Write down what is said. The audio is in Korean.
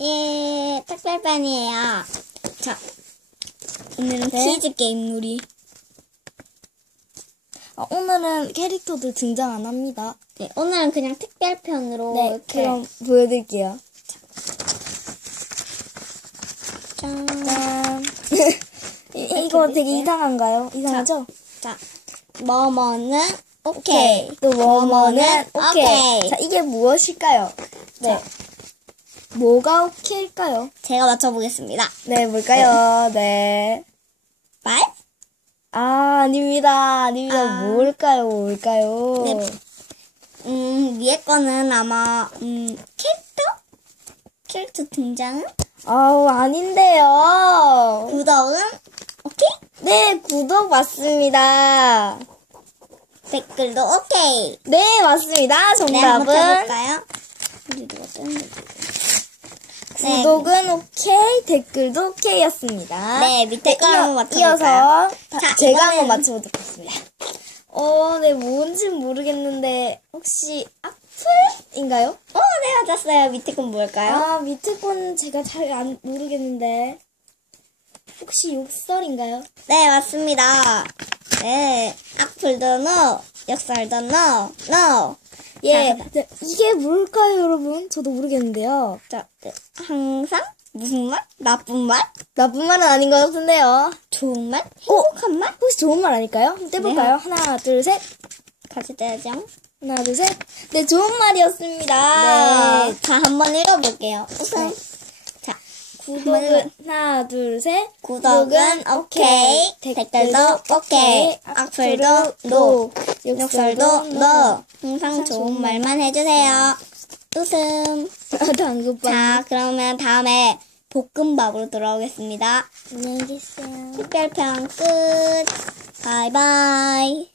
예, 특별편이에요. 자, 오늘은 네. 퀴즈 게임 놀이. 아, 오늘은 캐릭터들 등장 안 합니다. 네, 오늘은 그냥 특별편으로 네, 이렇게. 그럼 보여드릴게요. 짠. 짠. 이- 이거 되게 이상한가요? 이상하죠? 자, 뭐뭐는 오케이. 또 뭐뭐는 오케이. 오케이. 자, 이게 무엇일까요? 네. 뭐가 오케이일까요? 제가 맞춰보겠습니다. 네, 뭘까요? 네. 말? 아, 아닙니다. 아닙니다. 아. 뭘까요? 뭘까요? 네. 음, 위에 거는 아마, 음, 캐릭터? 캐릭터 등장은? 아우, 아닌데요. 구독은? 오케이? 네, 구독 맞습니다. 댓글도 오케이. 네, 맞습니다. 네, 한번 정답은 해볼까요? 우리 누가 떴는지. 네. 구독은 오케이, 댓글도 오케이였습니다. 네, 밑에 거 한번 맞춰볼까요? 이어서 다- 자, 제가 이번엔- 한번 맞춰보도록 하겠습니다. 어, 네, 뭔진 모르겠는데 혹시 악플인가요? 어, 네, 맞았어요. 밑에 건 뭘까요? 아, 밑에 건 제가 잘 안 모르겠는데 혹시 욕설인가요? 네, 맞습니다. 네, 악플도 no, 역살도 no, no. 예, 자, 네, 이게 뭘까요, 여러분? 저도 모르겠는데요. 자, 네, 항상 무슨 말? 나쁜 말? 나쁜 말은 아닌 것 같은데요. 좋은 말? 행복한 말? 혹시 좋은 말 아닐까요? 한번 떼볼까요? 하나, 둘, 셋. 같이 떼야죠. 하나, 둘, 셋. 네, 좋은 말이었습니다. 네, 자, 한번 읽어볼게요. 우선, 네. 자, 구독은 하나, 둘, 셋. 구독은 오케이, 댓글도 오케이, 악플도 no, 욕설도 no. 항상 좋은 말만 해주세요. 웃음. 당근빵. 자, 그러면 다음에 볶음밥으로 돌아오겠습니다. 안녕히 계세요. 특별편 끝. 바이바이.